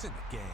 It's in the game.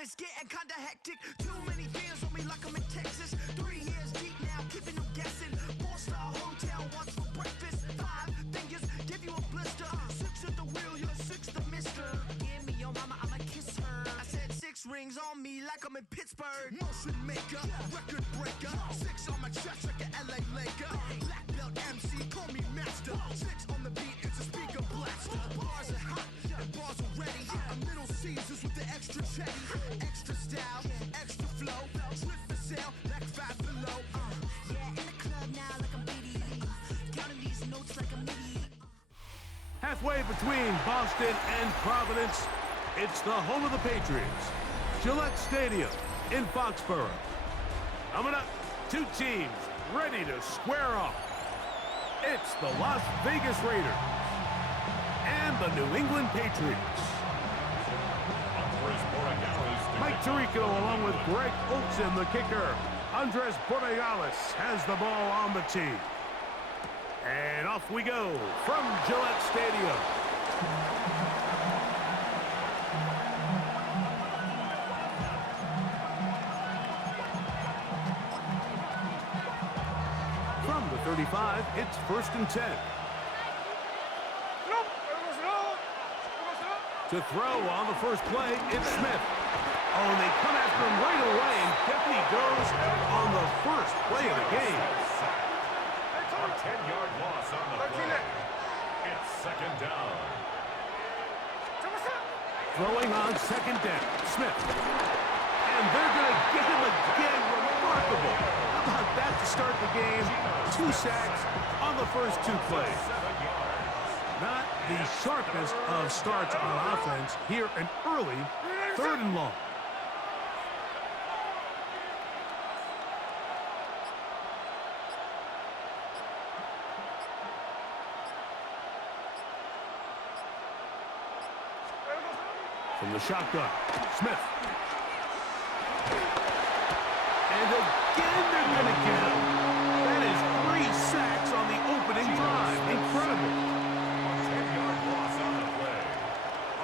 It's getting kinda hectic. Too many fans on me like I'm in Texas. 3 years deep now, keeping them guessing. 4-star hotel, once for breakfast. 5 fingers, give you a blister. 6 at the wheel, you're 6 the mister. Give me your mama, I'ma kiss her. I said 6 rings on me like I'm in Pittsburgh. Motion maker, record breaker. 6 on my chest like an LA Laker. Black belt MC, call me master. 6 on the beat, it's a speaker blaster. Bars are hot, and bars are ready. A Little Caesars with the extra chetty. Extra style, extra flow. Slip for sale, like 5 below. Yeah, in the club now like I'm BD. Counting these notes like I'm MIDI. Halfway between Boston and Providence, it's the home of the Patriots, Gillette Stadium in Foxborough. Coming up, 2 teams ready to square off. It's the Las Vegas Raiders and the New England Patriots. Mike Tirico along with Greg Olsen, the kicker. Andres Borregales has the ball on the tee. And off we go from Gillette Stadium. From the 35, it's 1st and 10. To throw on the first play, it's Smith. Oh, and they come after him right away, and Deputy goes on the first play of the game. A 10-yard loss on the play. It's 2nd down. Throwing on 2nd down, Smith. And they're going to get him again. Remarkable. How about that to start the game? 2 sacks on the first 2 plays. Not the sharpest of starts on offense here, an early 3rd and long. From the shotgun, Smith. And again they're going to get him. That is 3 sacks on the opening drive. Incredible. A 10-yard loss on the play.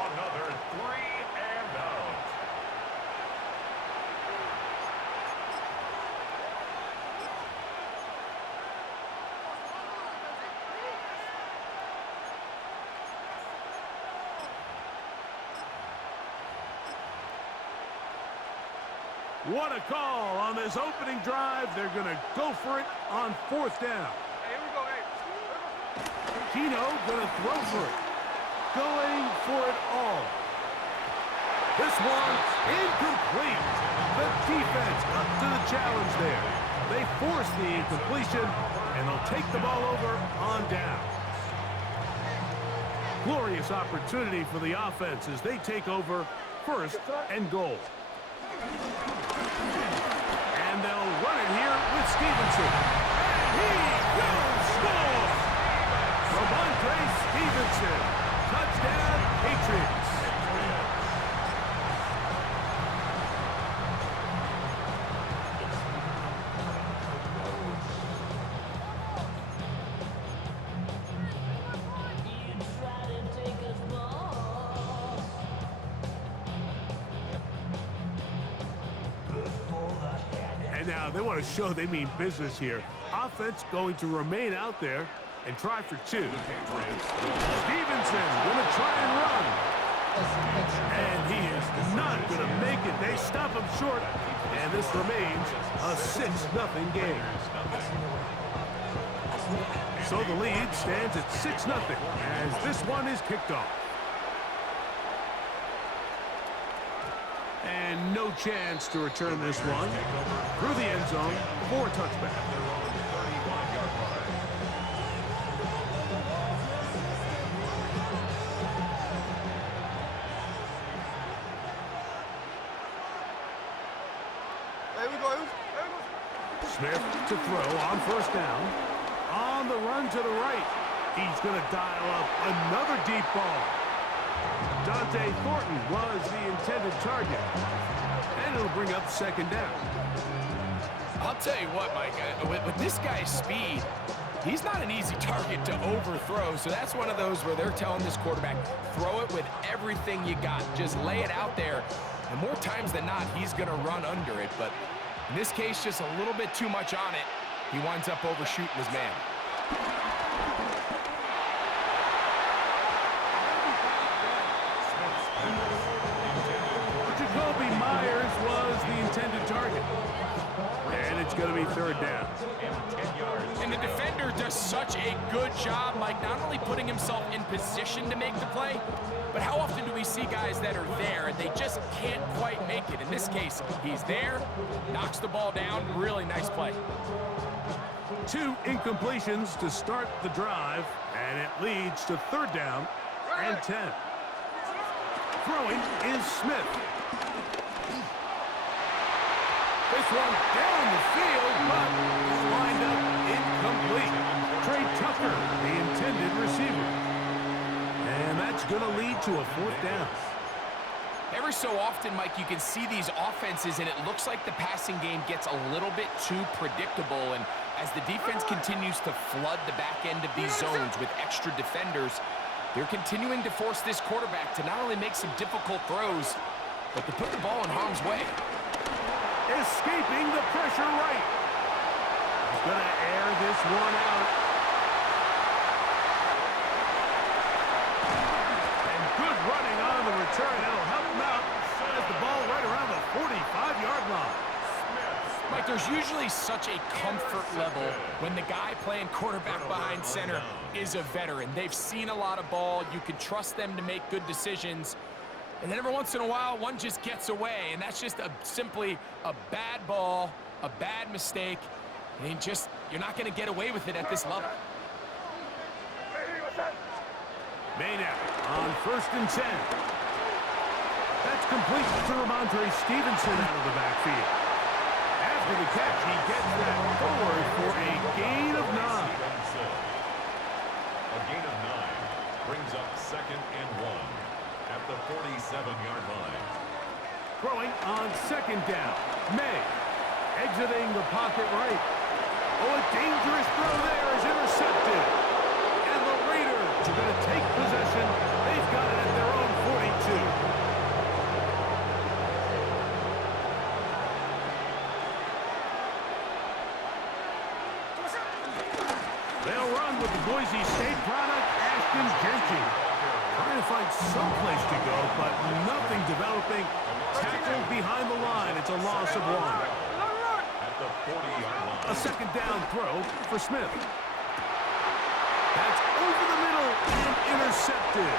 Another 3 and out. What a call on this opening drive. They're going to go for it on 4th down. Hey, here we go, hey. Gino going to throw for it. Going for it all. This one incomplete. The defense up to the challenge there. They force the incompletion, and they'll take the ball over on down. Glorious opportunity for the offense as they take over 1st and goal. And they'll run it here with Stevenson. And he will score! Ramondre Stevenson. Touchdown, Patriots. And now they want to show they mean business here. Offense going to remain out there and try for 2. Stevenson going to try and run. And he is not going to make it. They stop him short, and this remains a 6-0 game. So the lead stands at 6-0 as this one is kicked off. And no chance to return this one through the end zone for a touchback. Smith to throw on first down. On the run to the right. He's going to dial up another deep ball. Dante Thornton was the intended target. And it'll bring up second down. I'll tell you what, Mike, with this guy's speed, he's not an easy target to overthrow. So that's one of those where they're telling this quarterback, throw it with everything you got. Just lay it out there. And more times than not, he's going to run under it. But in this case, just a little bit too much on it. He winds up overshooting his man. Jacoby Myers was the intended target. And it's going to be third down. And the defender does such a good job, Mike, not only putting himself in position to make the play, but how often do we see guys that are there and they just can't quite make it? In this case, he's there, knocks the ball down, really nice play. 2 incompletions to start the drive, and it leads to third down and 10. Throwing is Smith. This one down the field, but lined up incomplete. Trey Tucker, the intended receiver. And that's going to lead to a fourth down. Every so often, Mike, you can see these offenses, and it looks like the passing game gets a little bit too predictable. And as the defense continues to flood the back end of these zones with extra defenders, they're continuing to force this quarterback to not only make some difficult throws, but to put the ball in harm's way. Escaping the pressure right. He's going to air this one out. And good running on the return. That'll help him out. Has the ball right around the 45-yard line. Mike, there's usually such a comfort level when the guy playing quarterback behind center is a veteran. They've seen a lot of ball. You can trust them to make good decisions. And then every once in a while, one just gets away. And that's just simply a bad ball, a bad mistake. And you're not going to get away with it at this level. Maynard on first and 10. That's complete to Ramondre Stevenson out of the backfield. After the catch, he gets that forward for a gain of 9. A gain of 9 brings up second and 1 at the 47-yard line. Throwing on second down. May exiting the pocket right. Oh, a dangerous throw there is intercepted. And the Raiders are going to take possession. They've got it at their own 42. They'll run with the Boise State product, Ashton Jenkins. Trying to find some place to go, but nothing developing. Tackled behind the line. It's a loss of 1. At the 40-yard line. A second down throw for Smith. That's over the middle and intercepted.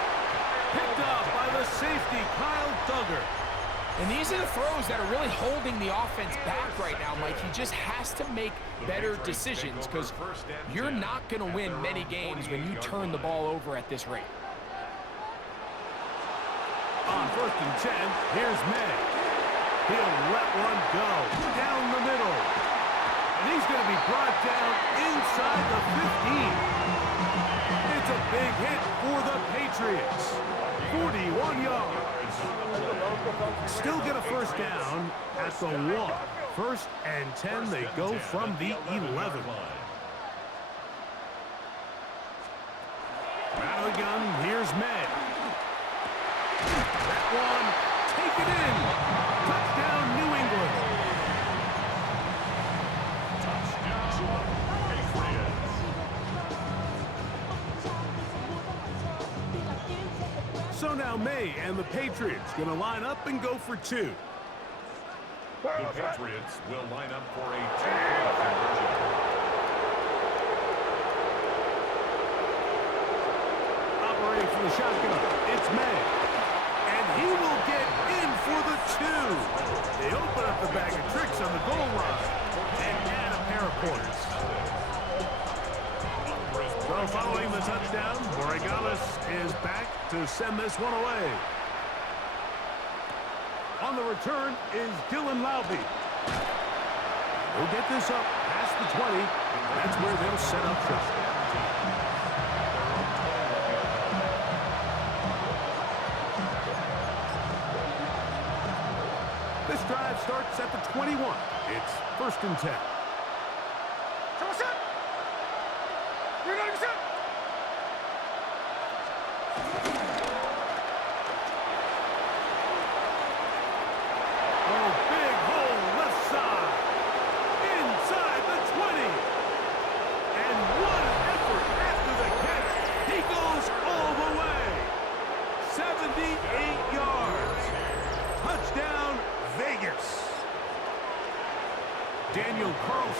Picked up by the safety, Kyle Duggar. And these are the throws that are really holding the offense back right now, Mike. He just has to make better decisions because you're not going to win many games when you turn the ball over at this rate. On first and 10, here's May. He'll let one go down the middle. And he's going to be brought down inside the 15. It's a big hit for the Patriots. 41 yards. Still get a first down at the 1. First and 10, they go from the 11. Out of the gun, here's May. That one, take it in. Touchdown, New England. So now Now May and the Patriots going to line up and go for two. The Patriots will line up for a two-point conversion. Operating from the shotgun, it's May. And he will get in for the two. They open up the bag of tricks on the goal line and add a pair of points. So following the touchdown, Borregales is back to send this one away. On the return is Dylan Laube. He'll get this up past the 20. That's where they'll set up shop. This drive starts at the 21. It's 1st and 10.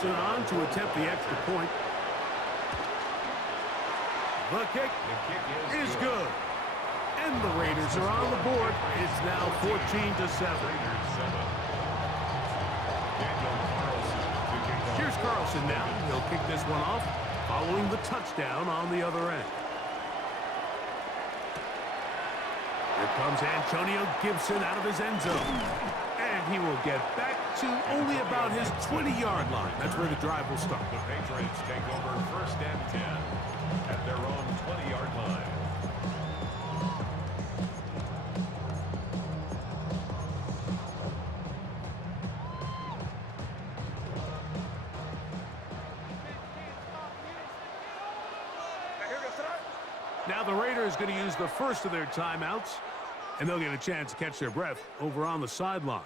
On to attempt the extra point. The kick is good. And the Raiders are on the board. It's now 14-7. Here's Carlson now. He'll kick this one off following the touchdown on the other end. Here comes Antonio Gibson out of his end zone. And he will get back to only about his 20-yard line. That's where the drive will start. The Patriots take over 1st and 10 at their own 20-yard line. Now the Raiders going to use the first of their timeouts, and they'll get a chance to catch their breath over on the sideline.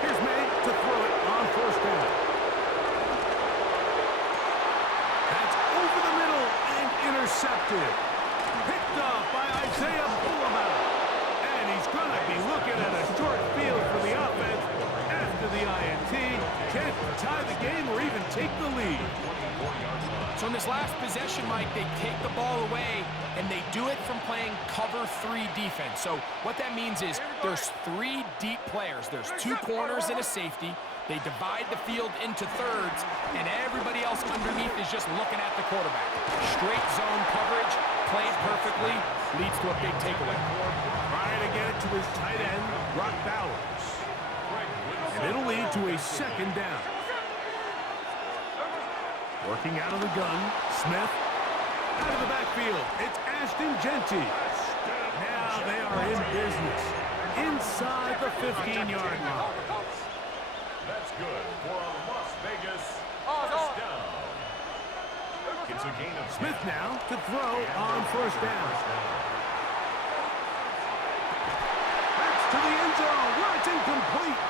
Here's May to throw it on 1st down. That's over the middle and intercepted. Picked off by Isaiah Pullman. And he's going to be looking at a short field for the offense after the INT. Can't tie the game or even take the lead. So in this last possession, Mike, they take the ball away, and they do it from playing cover 3 defense. So what that means is there's 3 deep players. There's 2 corners and a safety. They divide the field into thirds, and everybody else underneath is just looking at the quarterback. Straight zone coverage, played perfectly, leads to a big takeaway. Trying to get it to his tight end, Brock Bowers. And it'll lead to a 2nd down. Working out of the gun, Smith. Out of the backfield, it's Ashton Genty. Now they are in business. Inside the 15-yard line. That's good for a Las Vegas 1st down. It's a gain of Smith now to throw on 1st down. That's to the end zone. Where it's incomplete.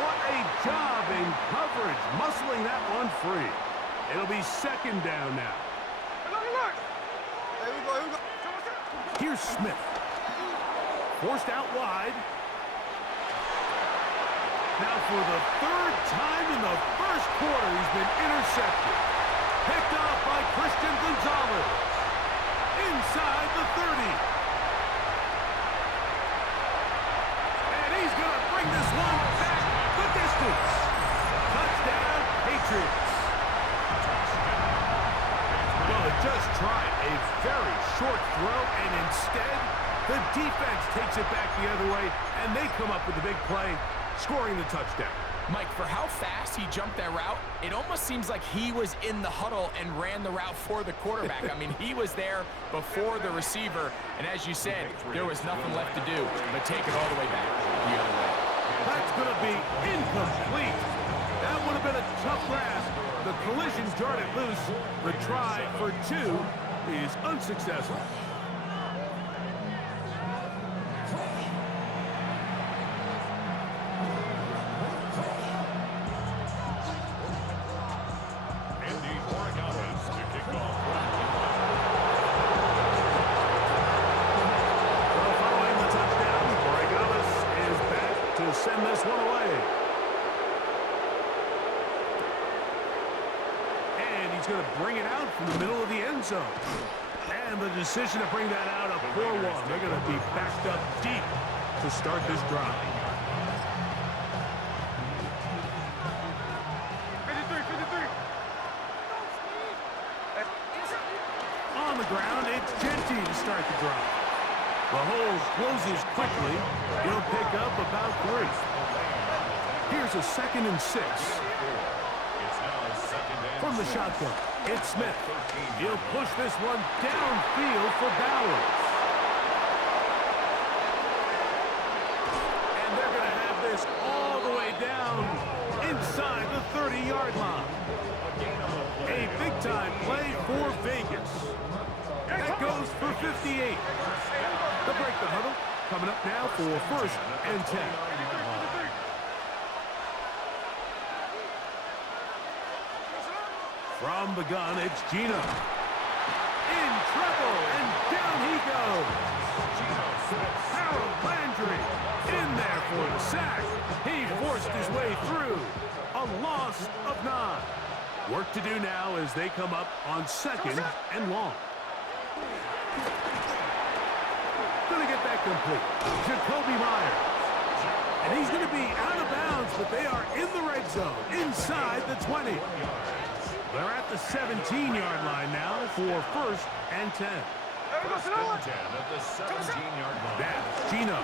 What a job in coverage, muscling that one free. It'll be 2nd down now. Here we go. Here's Smith. Forced out wide. Now for the 3rd time in the 1st quarter, he's been intercepted. Picked off by Christian Gonzalez. Inside the 30. And he's going to bring this one back the distance. Touchdown, Patriots. Well, they just tried a very short throw, and instead, the defense takes it back the other way, and they come up with the big play, scoring the touchdown. Mike, for how fast he jumped that route, it almost seems like he was in the huddle and ran the route for the quarterback. I mean, he was there before the receiver, and as you said, there was nothing left to do but take it all the way back the other way. That's going to be incomplete. That would have been a tough grasp. The collision jarred it loose. The try for 2 is unsuccessful. going to bring it out from the middle of the end zone. And the decision to bring that out, a poor one. They're going to be backed up deep to start this drive. 53, 53. On the ground, it's Genty to start the drive. The hole closes quickly. He'll pick up about 3. Here's a 2nd and 6. From the shotgun, it's Smith. He'll push this one downfield for Bowers. And they're going to have this all the way down inside the 30-yard line. A big-time play for Vegas. That goes for 58. They'll break the huddle. Coming up now for 1st and 10. From the gun, it's Gino. In trouble, and down he goes. Harold Landry in there for the sack. He forced his way through. A loss of 9. Work to do now as they come up on 2nd and long. Going to get that complete. Jacoby Myers. And he's going to be out of bounds, but they are in the red zone, inside the 20. They're at the 17-yard line now for 1st and 10. First and 10 at the 17-yard line. That's Gino.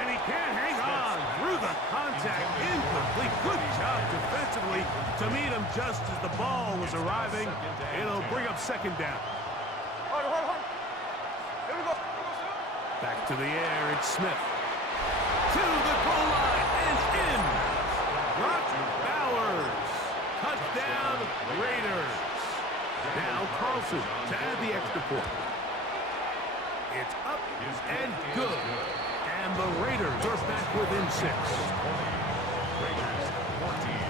And he can't hang on through the contact. Incomplete. Good job defensively to meet him just as the ball was arriving. It'll bring up 2nd down. Hold. Here we go. Back to the air. It's Smith. To the goal line and in. Brock Bowers. Touchdown, Raiders. Now Carlson to add the extra point. It's up and good. And the Raiders are back within 6. Raiders 14.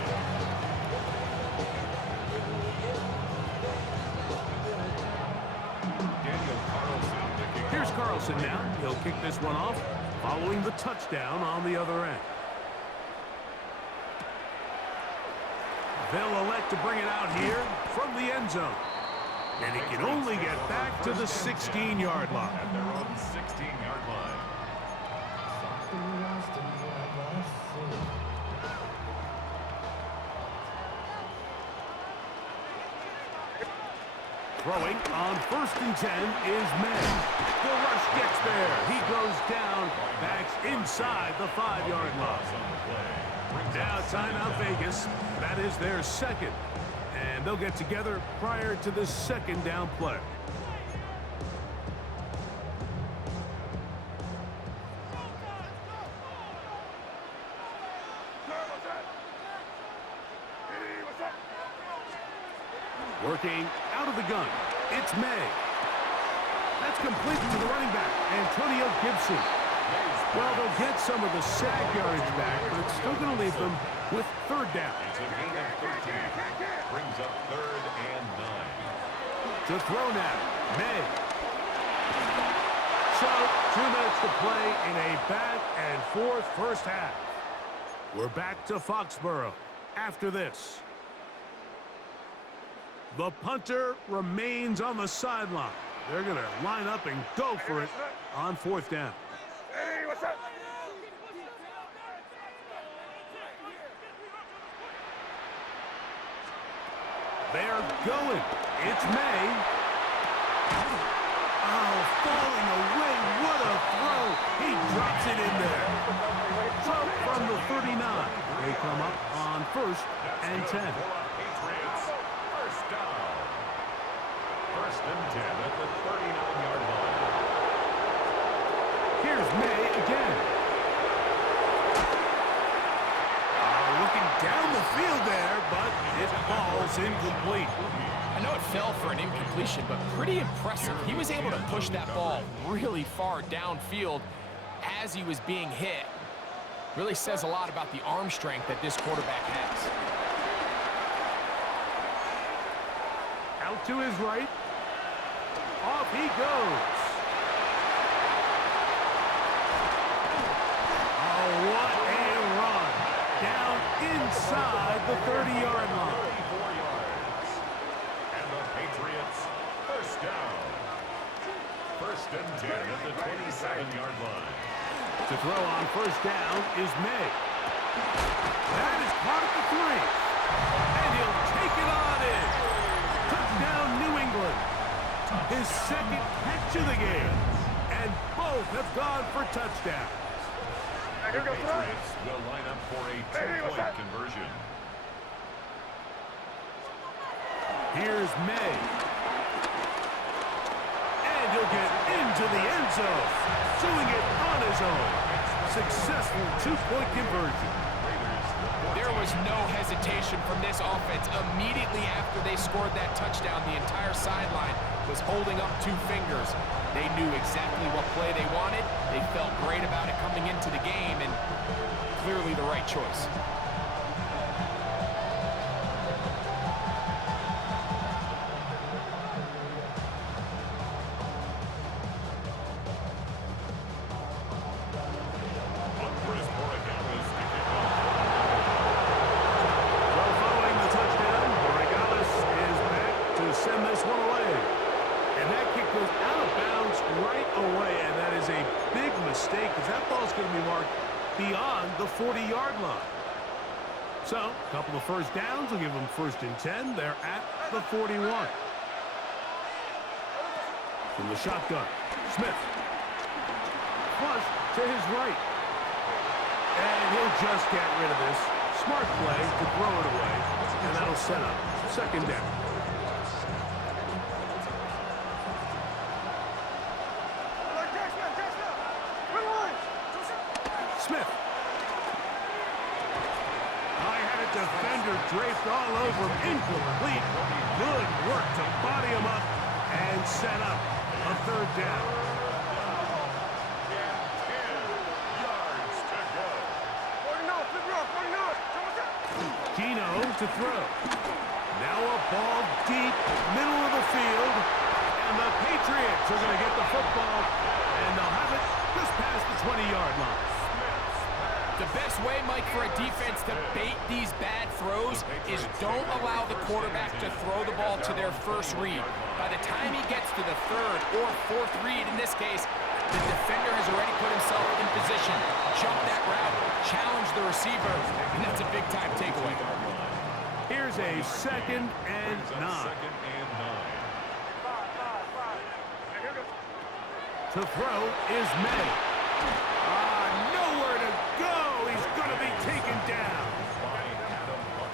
Here's Carlson now. He'll kick this one off following the touchdown on the other end. They'll elect to bring it out here from the end zone. And he can only get back to the 16-yard line. At their own 16-yard line. Throwing on 1st and 10 is May. The rush gets there. He goes down, backs inside the 5-yard line. Now timeout Vegas. That is their 2nd. And they'll get together prior to the 2nd down play. Working out of the gun. It's May. That's complete to the running back, Antonio Gibson. Well, they'll get some of the sack yardage back, but it's still going to leave them with 3rd down. It's a gain of 13. Brings up 3rd and 9. To throw now, May. So, 2 minutes to play in a back and forth first half. We're back to Foxborough after this. The punter remains on the sideline. They're going to line up and go for it on 4th down. Hey, what's up? They're going. It's May. Oh, falling away. What a throw. He drops it in there. So from the 39, they come up on 1st and 10. Patriots. First down. 1st and 10 at the 39-yard line. Here's May again. Looking down the field there, but it falls incomplete. I know it fell for an incompletion, but pretty impressive. He was able to push that ball really far downfield as he was being hit. Really says a lot about the arm strength that this quarterback has. Out to his right. Off he goes. Oh, what a run. Down inside the 30-yard line. and 10 at the 27-yard line. To throw on first down is May. That is caught at the 3. And he'll take it on in. Touchdown, New England. His second catch of the game. And both have gone for touchdowns. The Patriots will line up for a 2-point conversion. Here's May. And he'll get into the end zone. Doing it on his own. Successful 2-point conversion. There was no hesitation from this offense. Immediately after they scored that touchdown, the entire sideline was holding up 2 fingers. They knew exactly what play they wanted. They felt great about it coming into the game, and clearly the right choice. Beyond the 40-yard line. So, a couple of first downs will give them 1st and 10. They're at the 41. From the shotgun, Smith. Flush to his right. And he'll just get rid of this. Smart play to throw it away. And that'll set up 2nd down. Smith. I had a defender draped all over him. Incomplete. Good work to body him up and set up a 3rd down. 10 yards to go. Gino to throw. Now a ball deep, middle of the field. And the Patriots are going to get the football. And they'll have it just past the 20-yard line. The best way, Mike, for a defense to bait these bad throws is don't allow the quarterback to throw the ball to their first read. By the time he gets to the 3rd or 4th read, in this case, the defender has already put himself in position, jump that route, challenge the receiver, and that's a big-time takeaway. Here's a 2nd and 9. 2nd and 9. To throw is May. Nowhere to go. He's going to be taken down.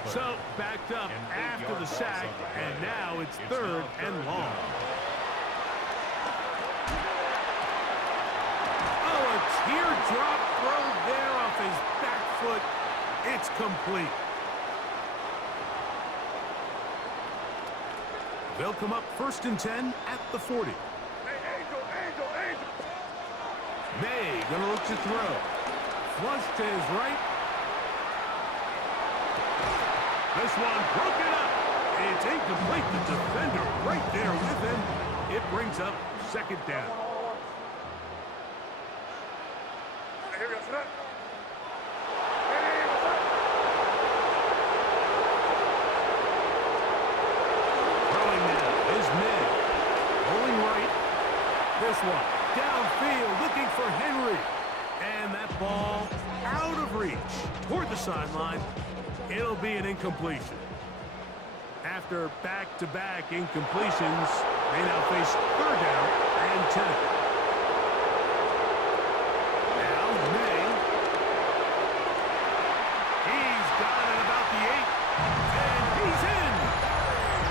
So, backed up after the sack, and now it's 3rd and long. Oh, a teardrop throw there off his back foot. It's complete. They'll come up 1st and 10 at the 40. May going to look to throw. Flush to his right. This one broken up. It's incomplete. The defender right there with him. It brings up 2nd down. Throwing now is May. Rolling right. This one downfield looking for Henry. And that ball out of reach toward the sideline. It'll be an incompletion. After back-to-back incompletions, they now face 3rd down and 10. Now May. He's got it about the 8. And he's in.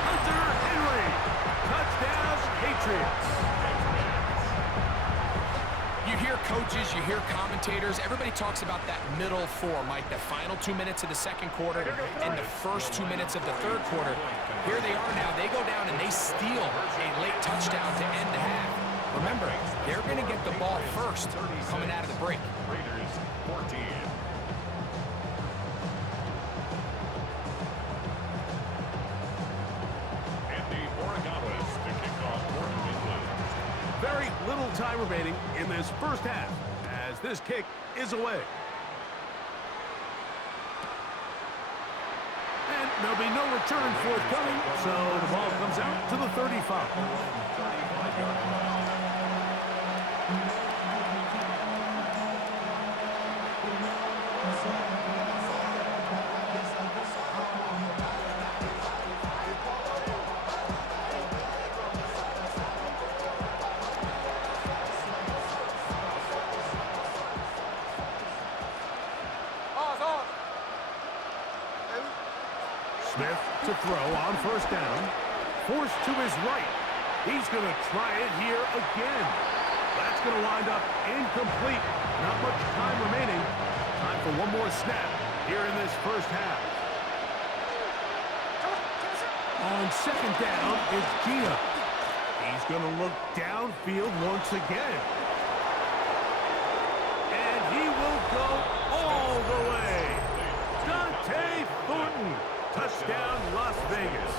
Hunter Henry. Touchdown, Patriots. You hear coaches, you hear commentators, everybody talks about that middle 4, Mike, the final 2 minutes of the 2nd quarter and the first 2 minutes of the 3rd quarter. Here they are now. They go down and they steal a late touchdown to end the half. Remember, they're going to get the ball first coming out of the break. Raiders 14. And the Oregoners to kick off for New England. Very little time remaining in this first half as this kick is away. And there'll be no return forthcoming, so the ball comes out to the 35. Smith to throw on first down. Forced to his right. He's going to try it here again. That's going to wind up incomplete. Not much time remaining. Time for one more snap here in this first half. On second down, it's Gina. He's going to look downfield once again. And he will go all the way. Dante Thornton. Touchdown, Las Vegas.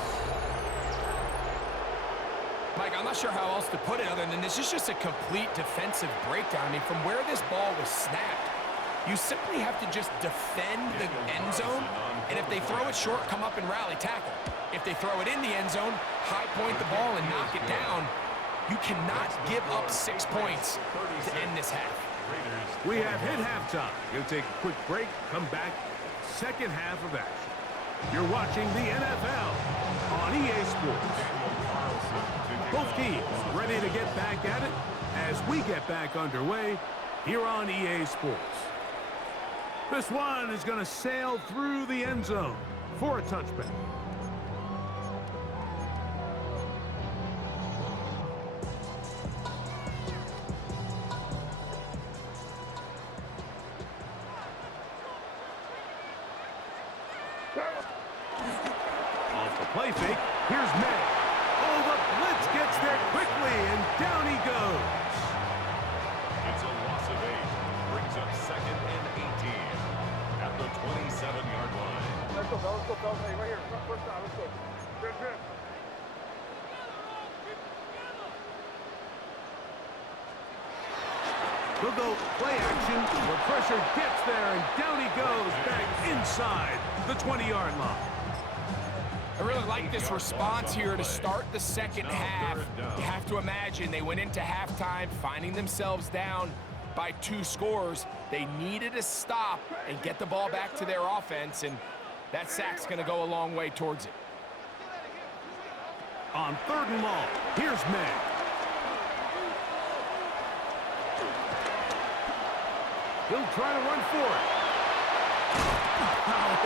Mike, I'm not sure how else to put it other than this is just a complete defensive breakdown. I mean, from where this ball was snapped, you simply have to just defend the end zone, and if they throw it short, come up and rally tackle. If they throw it in the end zone, high point the ball and knock it down. You cannot give up 6 points to end this half. We have hit halftime. We'll take a quick break, come back, second half of action. You're watching the NFL on EA Sports. Both teams ready to get back at it as we get back underway here on EA Sports. This one is going to sail through the end zone for a touchback. Off the play fake, here's May. Oh, the blitz gets there quickly, and down he goes. It's a loss of 8. Brings up second and 18 at the 27-yard line. Let's go, fellas. Hey, right here. First down, let's go. Good. They'll go play action. The pressure gets there, and down he goes back inside the 20-yard line. I really like this response here to start the second half. You have to imagine they went into halftime finding themselves down by 2 scores. They needed to stop and get the ball back to their offense, and that sack's going to go a long way towards it. On third and long, here's May. He'll try to run for it. Oh, a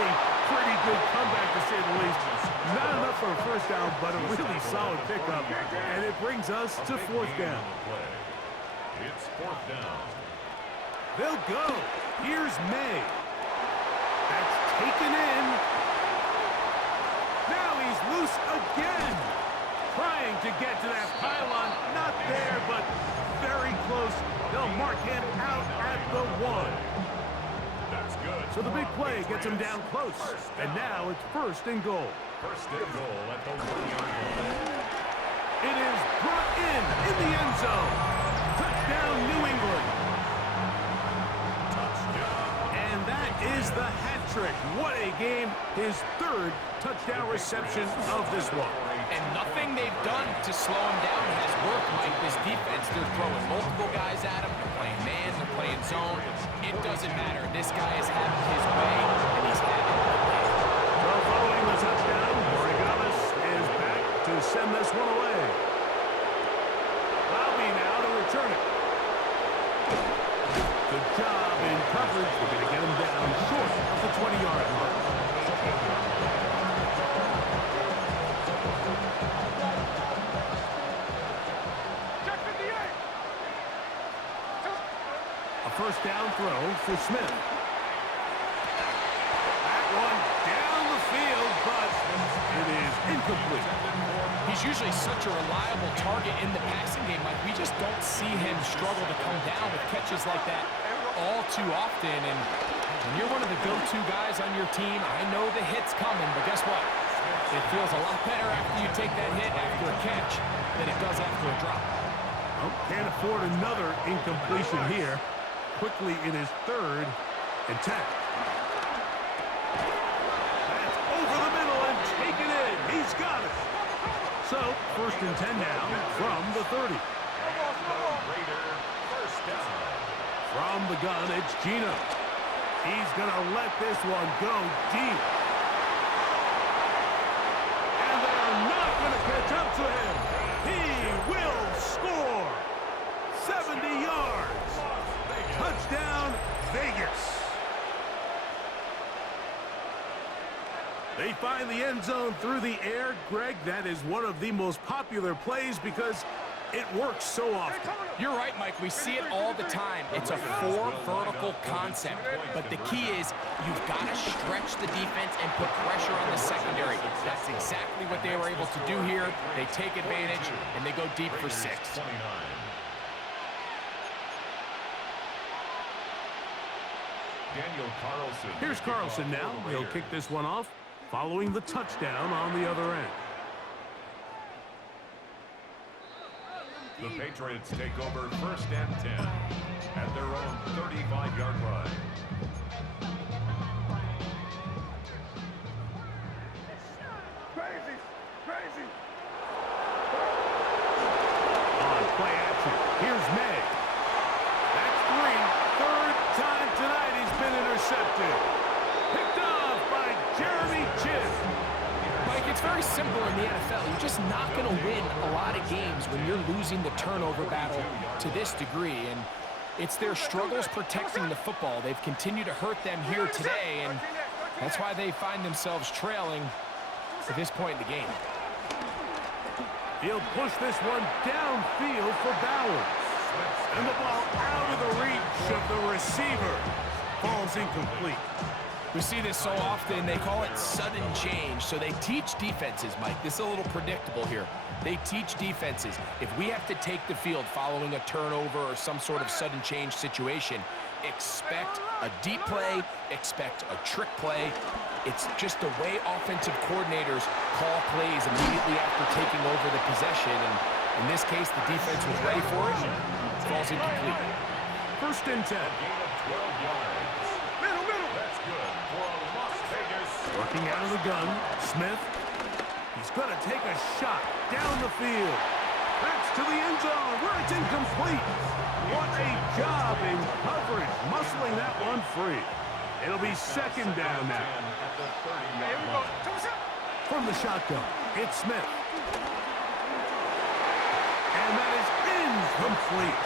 pretty good comeback, to say the least. Not enough for a first down, but a really solid pickup. And it brings us to fourth down. It's fourth down. They'll go. Here's May. That's taken in. Now he's loose again. Trying to get to that pylon. Not there, but very close. They'll mark him out at the 1. That's good. So the big play gets him down close. And now it's first and goal. First and goal at the 1-yard line. It is brought in the end zone. Touchdown, New England. Touchdown. And that is the hat trick. What a game. His 3rd touchdown reception of this one. And nothing they've done to slow him down has worked, Mike. This defense, they're throwing multiple guys at him. They're playing man, they're playing zone. It doesn't matter. This guy is having his way, and he's having a good day. So following the touchdown, Morgan is back to send this one away. Bobby now to return it. Good job in coverage. We're going to get him down short of the 20-yard line. A first down throw for Smith. That one down the field, but it is incomplete. He's usually such a reliable target in the passing game. Like, we just don't see him struggle to come down with catches like that all too often. And when you're one of the go-to guys on your team, I know the hit's coming, but guess what? It feels a lot better after you take that hit after a catch than it does after a drop. Oh, can't afford another incompletion here. Quickly in his 3rd and 10. That's over the middle and taken in. He's got it. So, first and 10 now from the 30. Raider, From the gun, it's Gino. He's going to let this one go deep. And they're not going to catch up to him. He will score. 70 yards. Touchdown, Vegas. They find the end zone through the air. Greg, that is one of the most popular plays because it works so often. You're right, Mike. We see it all the time. It's a 4 vertical concept. But the key is you've got to stretch the defense and put pressure on the secondary. That's exactly what they were able to do here. They take advantage, and they go deep for 6. Daniel Carlson. Here's Carlson now. He'll kick this one off, following the touchdown on the other end. The Patriots take over 1st and 10 at their own 35-yard line. Crazy. Crazy. On play action, here's May. That's 3. Third time tonight he's been intercepted. Picked off by Jeremy Chin. Mike, it's very simple in the NFL. You're just not going to win a lot of games when you're losing the turnover battle to this degree. And it's their struggles protecting the football. They've continued to hurt them here today, and that's why they find themselves trailing at this point in the game. He'll push this one downfield for Bowers. And the ball out of the reach of the receiver. Falls incomplete. We see this so often, they call it sudden change. So they teach defenses, Mike. This is a little predictable here. They teach defenses, if we have to take the field following a turnover or some sort of sudden change situation, expect a deep play, expect a trick play. It's just the way offensive coordinators call plays immediately after taking over the possession. And in this case, the defense was ready for it. It falls incomplete. 1st and 10. Gain of 12 yards. That's good for Las Vegas. Working out of the gun, Smith. He's going to take a shot down the field. That's to the end zone where it's incomplete. What a job in coverage, muscling that one free. It'll be 2nd down now. At the 30-yard line. From the shotgun, it's Smith. And that is incomplete.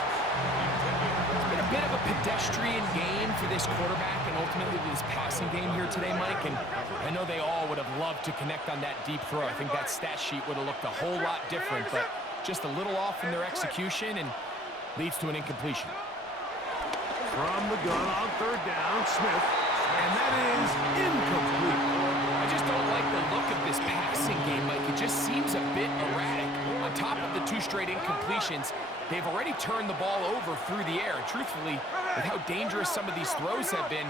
It's been a bit of a pedestrian game for this quarterback and ultimately this passing game here today, Mike. And I know they all would have loved to connect on that deep throw. I think that stat sheet would have looked a whole lot different, but just a little off in their execution and leads to an incompletion. From the gun on 3rd down, Smith. And that is incomplete. I just don't like the look of this passing game, Mike. It just seems a bit erratic. On top of the 2 straight incompletions, they've already turned the ball over through the air. And truthfully, with how dangerous some of these throws have been,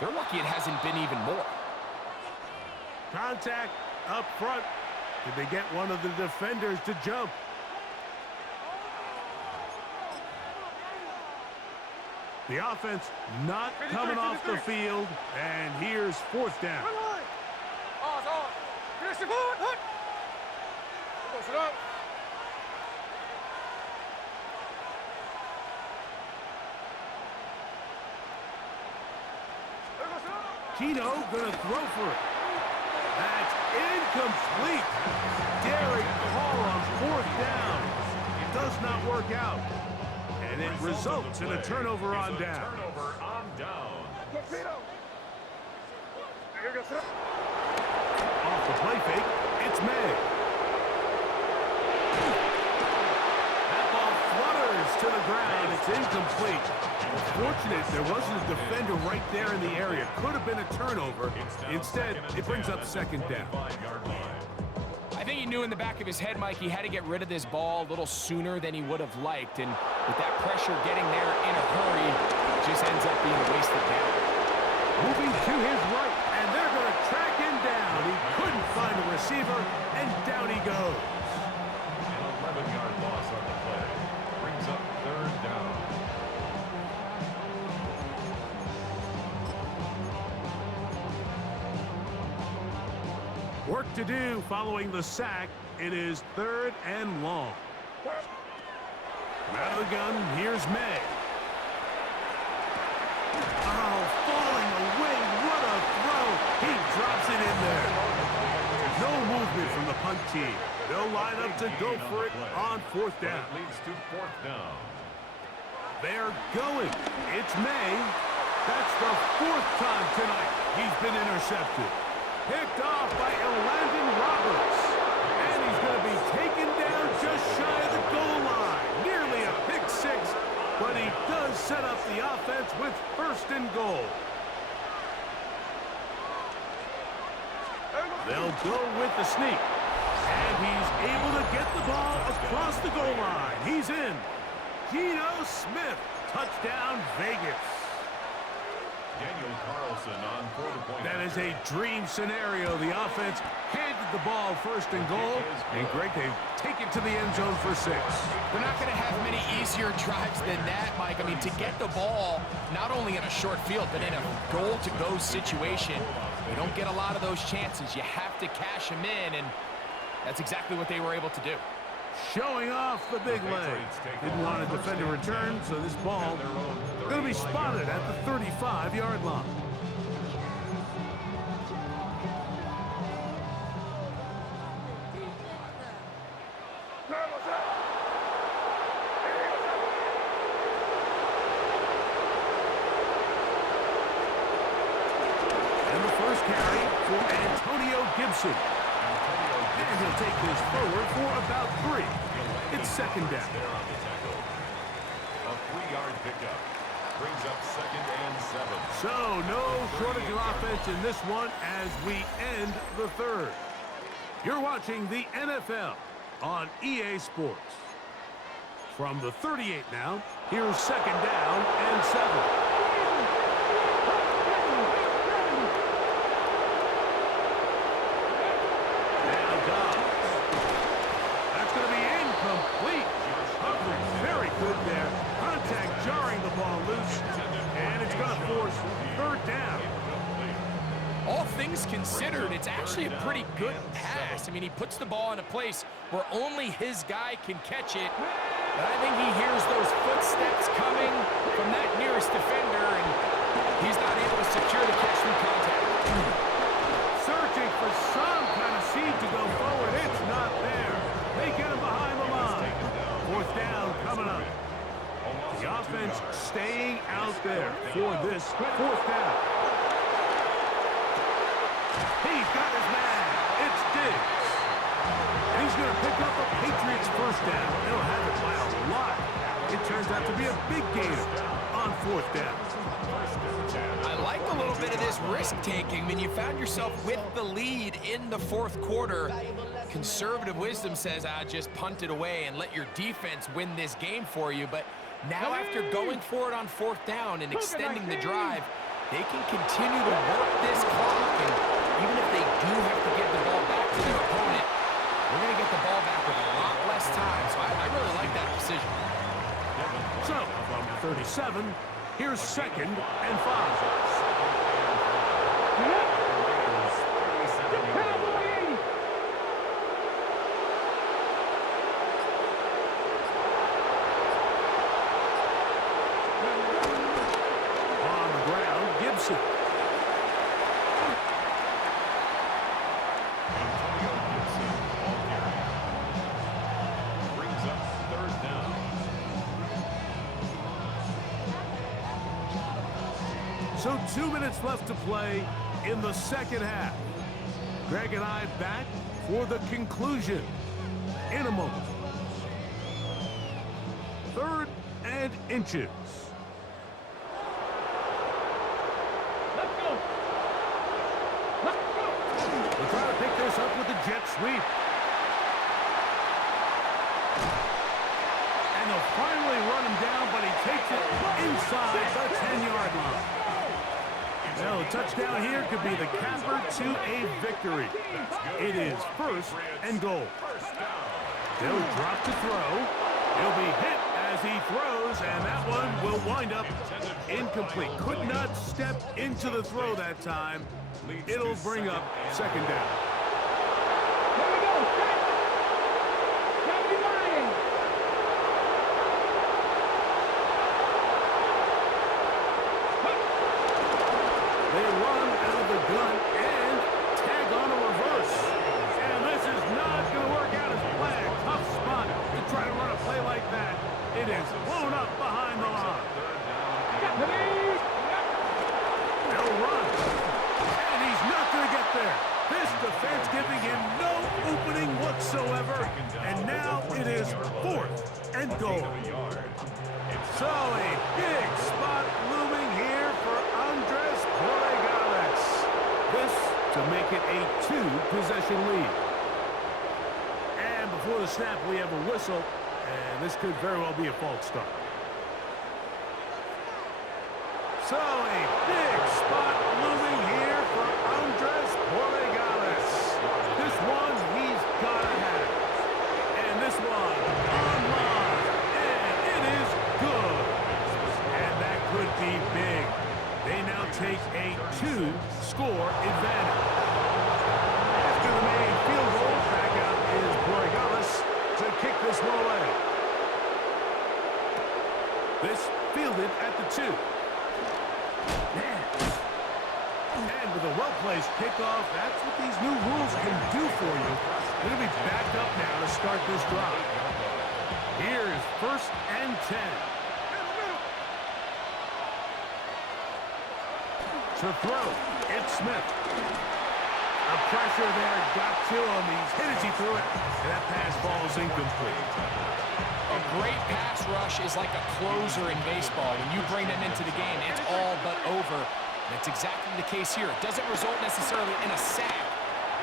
they're lucky it hasn't been even more. Contact up front. Did they get one of the defenders to jump? The offense not coming off the field, and here's 4th down. Gino gonna throw for it. That's incomplete. Derek Hall on 4th down. It does not work out. And it results in a turnover on down. Turnover on down. Off the play fake, it's May. That ball flutters to the ground. It's incomplete. Fortunate there wasn't a defender right there in the area. Could have been a turnover. Instead, it brings up 2nd down. I think he knew in the back of his head, Mike, he had to get rid of this ball a little sooner than he would have liked. And with that pressure getting there in a hurry, it just ends up being a wasted down. Moving to his right, and they're going to track him down. He couldn't find a receiver, and down he goes. An 11-yard loss on the play. Brings up 3rd down. Work to do following the sack. It is 3rd and long. Out of the gun, here's May. from the punt team. They'll line up to go for it on fourth down. That leads to fourth down. They're going. It's May. That's the fourth time tonight he's been intercepted. Picked off by Elandon Roberts. And he's going to be taken down just shy of the goal line. Nearly a pick six, but he does set up the offense with first and goal. They'll go with the sneak. And he's able to get the ball across the goal line. He's in. Geno Smith. Touchdown, Vegas. Daniel Carlson on for the point. That is a dream scenario. The offense handed the ball first and goal. And Greg, they take it to the end zone for 6. They're not going to have many easier drives than that, Mike. I mean, to get the ball, not only in a short field, but in a goal-to-go situation, you don't get a lot of those chances. You have to cash them in, and that's exactly what they were able to do. Showing off the big leg. Didn't want to defend a return, so this ball going to be spotted at the 35-yard line. And the first carry for Antonio Gibson. And he'll take this forward for about 3. It's second down. There on the tackle. A 3-yard pickup brings up second and 7. So no shortage of offense in this one as we end the third. You're watching the NFL on EA Sports. From the 38 now, here's second down and 7. Very good there. Contact jarring the ball loose. And it's going to force third down. All things considered, it's actually a pretty good pass. I mean, he puts the ball in a place where only his guy can catch it. But I think he hears those footsteps coming from that nearest defender, and he's not able to secure the catch through contact. Searching for some kind of seed to go forward. It's not there. They get him behind the line. Fourth down coming up. The offense staying out there for this fourth down. He's got his man. It's Diggs. And he's going to pick up a Patriots first down. They'll have it by a lot. It turns out to be a big gain on fourth down. I like a little bit of this risk-taking. I mean, you found yourself with the lead in the fourth quarter. Conservative wisdom says, just punt it away and let your defense win this game for you. But now after going for it on fourth down and extending the drive, they can continue to work this clock. And even if they do have to give the ball back to their opponent, they're going to get the ball back with a lot less time. So I really like that decision. So, from 37, here's second and 5. So 2 minutes left to play in the second half. Greg and I back for the conclusion in a moment. 3rd and inches. Let's go. We'll try to pick this up with the jet sweep. And they'll finally run him down, but he takes it inside the 10-yard line. Well, a touchdown here could be the capper to a victory. It is 1st and goal. They'll drop to throw. He'll be hit as he throws, and that one will wind up incomplete. Could not step into the throw that time. It'll bring up second down. Here we go. Set. Got me lying. They run out of the gun and tag on a reverse. And this is does play a tough spot to try to run a play like that. It is blown up behind the line. They'll run. And he's not going to get there. This defense giving him no opening whatsoever. And now it is 4th and goal. So a big spot looming here for Andres Borregales. This to make it a 2-possession lead. And before the snap, we have a whistle. And this could very well be a false start. So a big spot looming here for Andres Borregales. This one he's got to have. And this one online. And it is good. And that could be big. They now take a 2-score advantage. After the main field goal, back out is Borregales to kick this one away. This fielded at the 2. And with a well-placed kickoff, that's what these new rules can do for you. They're going to be backed up now to start this drive. Here is 1st and 10. To throw, it's Smith. The pressure there got to him. He's hit as he threw it, and that pass falls incomplete. A great pass rush is like a closer in baseball. When you bring them into the game, it's all but over. That's exactly the case here. It doesn't result necessarily in a sack,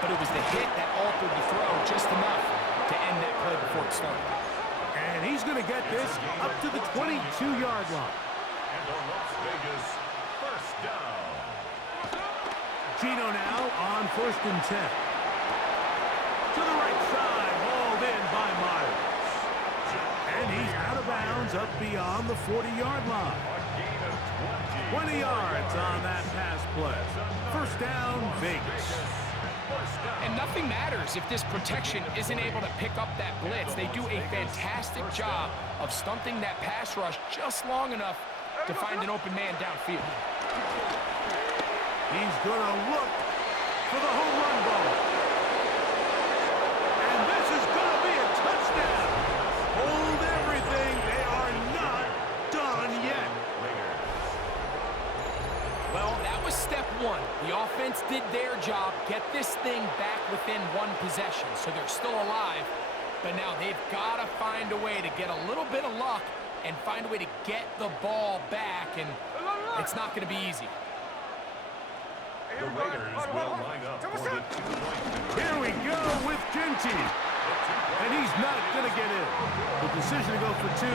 but it was the hit that altered the throw just enough to end that play before it started. And he's going to get this up to the 22-yard line. And the Las Vegas first down. Gino now on 1st and 10. To the right side, hauled in by Myers. And he's out of bounds up beyond the 40-yard line. 20 yards on that pass play. First down, Vegas. And nothing matters if this protection isn't able to pick up that blitz. They do a fantastic job of stunting that pass rush just long enough to find an open man downfield. He's going to look for the home run ball. And this is going to be a touchdown. Hold everything. They are not done yet. Well, that was step 1. The offense did their job, get this thing back within 1 possession, so they're still alive. But now they've got to find a way to get a little bit of luck and find a way to get the ball back, and it's not going to be easy. The Raiders will line up for the 2-point. Here we go with Genty. And he's not going to get in. The decision to go for 2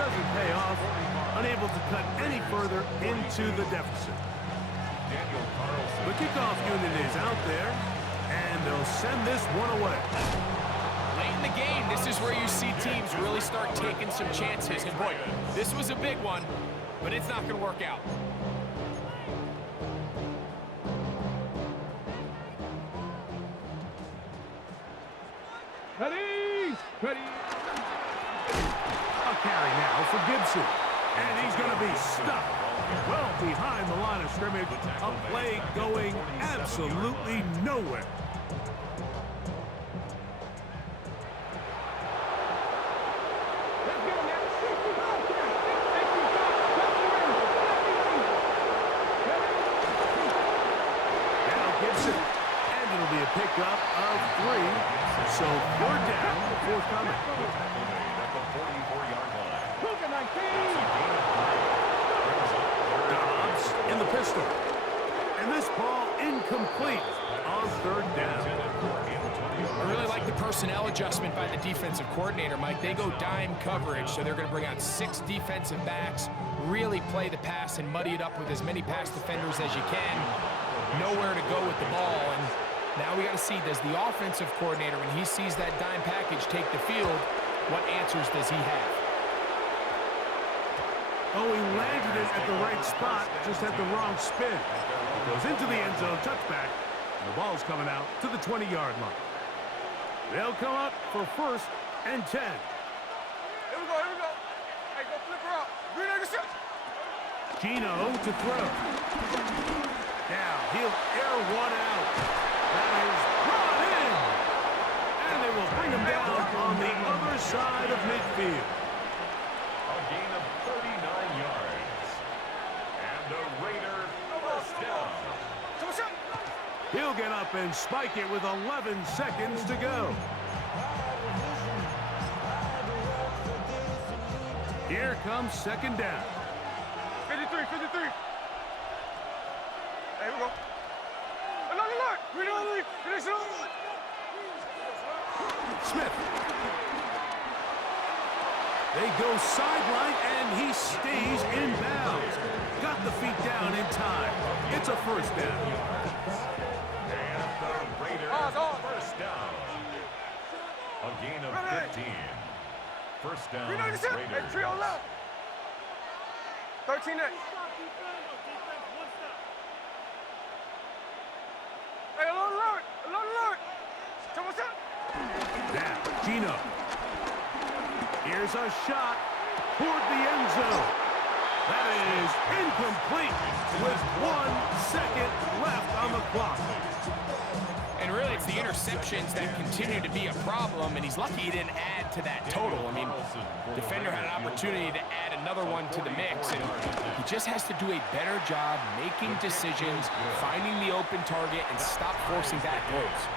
doesn't pay off. Unable to cut any further into the deficit. The kickoff unit is out there, and they'll send this one away. Late in the game, this is where you see teams really start taking some chances. And boy, this was a big one, but it's not going to work out. Ready. A carry now for Gibson. And he's going to be stuck well behind the line of scrimmage. A play going absolutely nowhere. Now Gibson. And it'll be a pickup of 3. So 4th down, 4th coming. At the 44-yard line. Dobbs in the pistol. And this ball incomplete on 3rd down. I really like the personnel adjustment by the defensive coordinator, Mike. They go dime coverage, so they're going to bring out 6 defensive backs, really play the pass and muddy it up with as many pass defenders as you can. Nowhere to go with the ball, and now we got to see, does the offensive coordinator, when he sees that dime package take the field, what answers does he have? Oh, he landed it at the right spot, just had the wrong spin. It goes into the end zone, touchback, and the ball's coming out to the 20-yard line. They'll come up for 1st and 10. Here we go. Hey, go flip her out. Green intercept. Gino to throw. Now he'll air one out. That is brought in. And they will bring him down on the other side of midfield. A gain of 39 yards. And the Raider first down. He'll get up and spike it with 11 seconds to go. Here comes second down. 53, 53. Hey, here we go. Another look. Reload. Finish it on. Smith. They go sideline, and he stays in bounds. Got the feet down in time. It's a first down. And the Raiders first down. A gain of 15. First down, Raiders. Hey, trio left. 13 next. Hey, alert. Someone's up. Now, Gino. Here's a shot toward the end zone. That is incomplete with 1 second left on the clock. And really, it's the interceptions that continue to be a problem, and he's lucky he didn't add to that total. I mean, defender had an opportunity to add another one to the mix, and he just has to do a better job making decisions, finding the open target, and stop forcing back goals.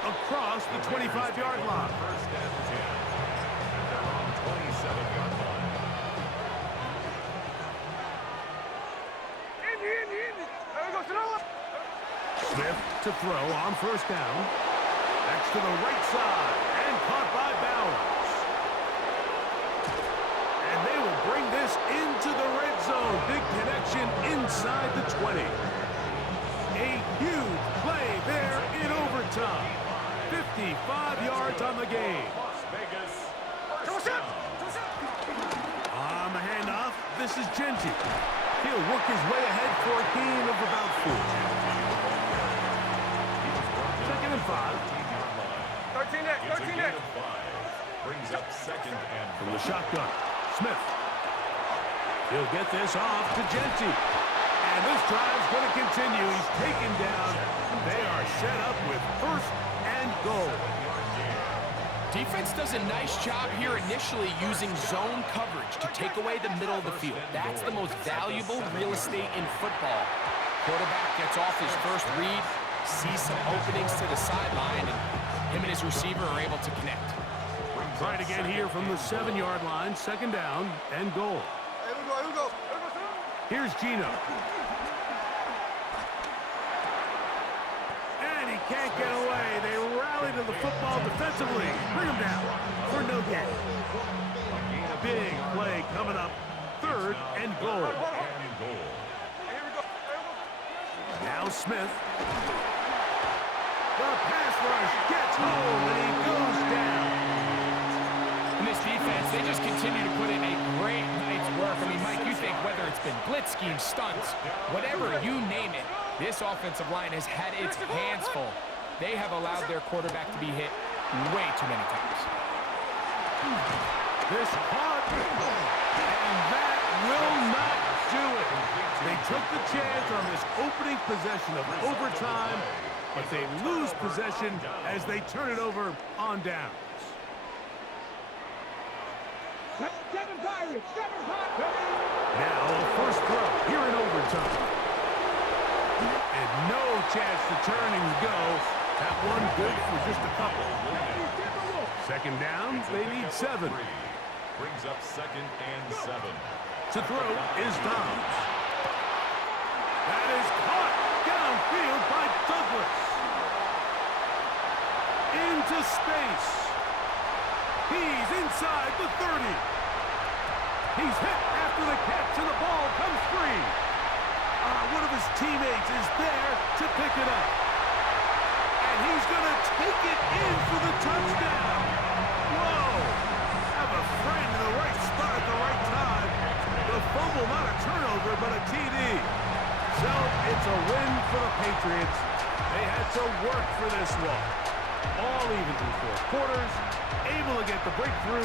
Across the 25-yard line. First and 10. And they're on 27-yard line. There we go. Smith to throw on first down. That's to the right side and caught by Bowers. And they will bring this into the red zone. Big connection inside the 20. A huge play there in overtime. 55 yards on the game. Las Vegas. On the handoff, this is Genty. He'll work his way ahead for a gain of about 4. Second and 5. 13 next. It's a gain of 5. Brings up second and From the shotgun, Smith. He'll get this off to Genty. And this drive's going to continue. He's taken down. They are set up with first and goal. Defense does a nice job here initially using zone coverage to take away the middle of the field. That's the most valuable real estate in football. Quarterback gets off his first read, sees some openings to the sideline, and him and his receiver are able to connect. Try it again here from the 7-yard line. Second down and goal. Here we go. Here's Gino. And he can't get away. They rally to the football defensively. Bring him down for no gain. Big play coming up. Third and goal. Now Smith. The pass rush gets home and he goes down. And this defense, they just continue to put in a great night's work. I mean, Mike, you think whether it's been blitz scheme, stunts, whatever you name it, this offensive line has had its hands full. They have allowed their quarterback to be hit way too many times. This caught, and that will not do it. They took the chance on this opening possession of overtime, but they lose possession as they turn it over on downs. Now a first throw here in overtime. And no chance to turn and go. That one good for just a couple. Second down, they need 7. Brings up second and 7. To throw is Downs. That is caught downfield by Douglas. Into space. He's inside the 30. He's hit after the catch, and the ball comes free. One of his teammates is there to pick it up. And he's going to take it in for the touchdown. Whoa! Have a friend in the right spot at the right time. The fumble, not a turnover, but a TD. So it's a win for the Patriots. They had to work for this one. All even through 4 quarters, able to get the breakthrough.